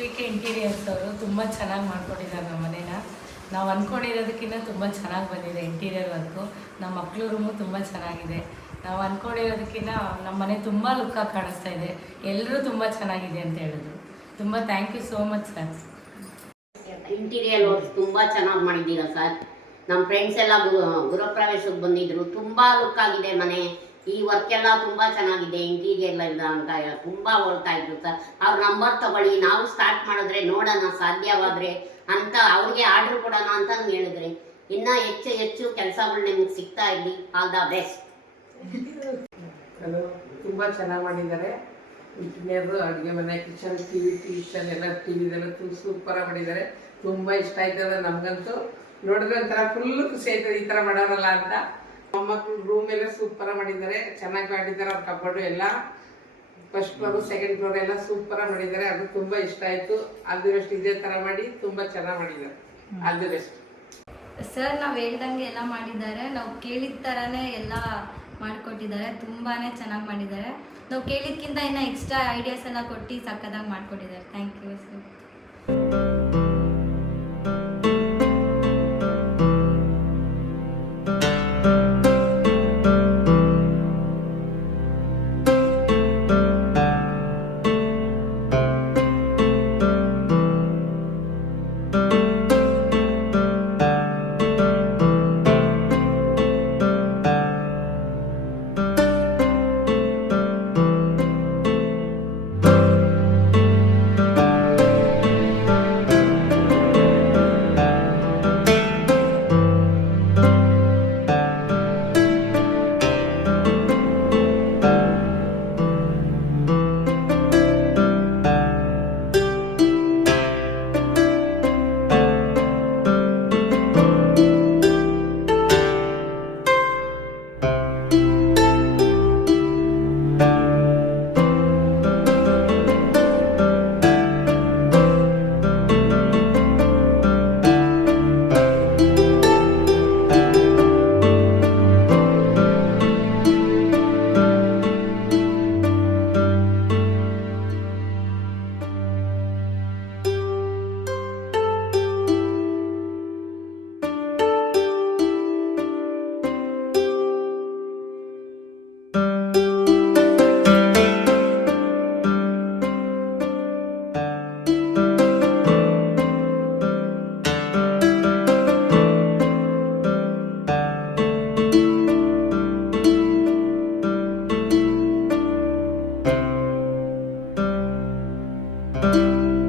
SPK interiors ಅವರು ತುಂಬ ಚೆನ್ನಾಗಿ ಮಾಡ್ಕೊಟ್ಟಿದ್ದಾರೆ ನಮ್ಮ ಮನೇನ. ನಾವು ಅಂದ್ಕೊಂಡಿರೋದಕ್ಕಿಂತ ತುಂಬ ಚೆನ್ನಾಗಿ ಬಂದಿದೆ ಇಂಟೀರಿಯರ್ ವರ್ಕು. ನಮ್ಮ ಮಕ್ಕಳು ರೂಮು ತುಂಬ ಚೆನ್ನಾಗಿದೆ. ನಾವು ಅಂದ್ಕೊಂಡಿರೋದಕ್ಕಿಂತ ನಮ್ಮ ಮನೆ ತುಂಬ ಲುಕ್ಕಾಗಿ ಕಾಣಿಸ್ತಾ ಇದೆ. ಎಲ್ಲರೂ ತುಂಬ ಚೆನ್ನಾಗಿದೆ ಅಂತ ಹೇಳಿದ್ರು. ತುಂಬ thank you so much sir. Interior work ತುಂಬ ಚೆನ್ನಾಗಿ ಮಾಡಿದ್ದೀರಾ ಸರ್. ನಮ್ಮ ಫ್ರೆಂಡ್ಸ್ ಎಲ್ಲ ಗೃಹಪ್ರವೇಶಕ್ಕೆ ಬಂದಿದ್ರು. ತುಂಬ ಲುಕ್ ಆಗಿದೆ ಮನೆ. ಈ ವರ್ಕ್ ಎಲ್ಲ ತುಂಬ ಚೆನ್ನಾಗಿದೆ ಇಂಟೀರಿಯರ್ ಎಲ್ಲ ಅಂತ ತುಂಬ ಹೇಳ್ತಾ ಇದ್ರು ಸರ್. ಅವ್ರ ನಂಬರ್ ತಗೊಳ್ಳಿ, ನಾವು ಸ್ಟಾರ್ಟ್ ಮಾಡಿದ್ರೆ ನೋಡೋಣ ಸಾಧ್ಯವಾದರೆ ಅಂತ ಅವ್ರಿಗೆ ಆರ್ಡ್ರ್ ಕೊಡೋಣ ಅಂತ ಹೇಳಿದ್ರಿ. ಇನ್ನೂ ಹೆಚ್ಚು ಕೆಲಸಗಳು ನಿಮ್ಗೆ ಸಿಗ್ತಾ ಇರಲಿ. All the best. ಅದು ತುಂಬ ಚೆನ್ನಾಗಿ ಮಾಡಿದ್ದಾರೆ. ಇಂಟೀರಿಯರು, ಅಡುಗೆ ಮನೆ, ಕಿಚನ್, ಕಿಚನ್ ಎಲ್ಲ ಟಿವಿದೆಲ್ಲ ಸೂಪರಾಗಿ ಮಾಡಿದ್ದಾರೆ. ತುಂಬ ಇಷ್ಟ ಆಯ್ತದ ನಮಗಂತೂ. ನೋಡಿದ್ರೆ ಒಂಥರ ಫುಲ್ಲು ಖುಷಿ ಆಯ್ತದೆ ಈ ಥರ ಮಾಡೋರಲ್ಲ ಅಂತ. ಮೊಮ್ಮಕ್ಕಳು ರೂಮ್ ಎಲ್ಲ ಸೂಪರಾಗಿ ಮಾಡಿದ್ದಾರೆ, ಚೆನ್ನಾಗಿ ಮಾಡಿದ್ದಾರೆ. ಅವ್ರ ಕಬೋರ್ಡು ಎಲ್ಲ ಫಸ್ಟ್ ಫ್ಲೋರು ಸೆಕೆಂಡ್ ಫ್ಲೋರ್ ಎಲ್ಲ ಸೂಪರಾಗಿ ಮಾಡಿದ್ದಾರೆ. ಅದು ತುಂಬ ಇಷ್ಟ ಆಯಿತು. All the best. ಇದೇ ಥರ ಮಾಡಿ ತುಂಬ ಚೆನ್ನಾಗಿ ಮಾಡಿದ್ದಾರೆ. All the best sir. ನಾವು ಹೇಳ್ದಂಗೆ ಎಲ್ಲ ಮಾಡಿದ್ದಾರೆ. ನಾವು ಕೇಳಿದ ಥರನೇ ಎಲ್ಲ ಮಾಡಿಕೊಟ್ಟಿದ್ದಾರೆ. ತುಂಬಾ ಚೆನ್ನಾಗಿ ಮಾಡಿದ್ದಾರೆ. ನಾವು ಕೇಳಿದ್ಕಿಂತ ಇನ್ನೂ ಎಕ್ಸ್ಟ್ರಾ ಐಡಿಯಾಸ್ ಎಲ್ಲ ಕೊಟ್ಟು ಸಕ್ಕತ್ತಾಗಿ ಮಾಡಿಕೊಟ್ಟಿದ್ದಾರೆ. Thank you sir.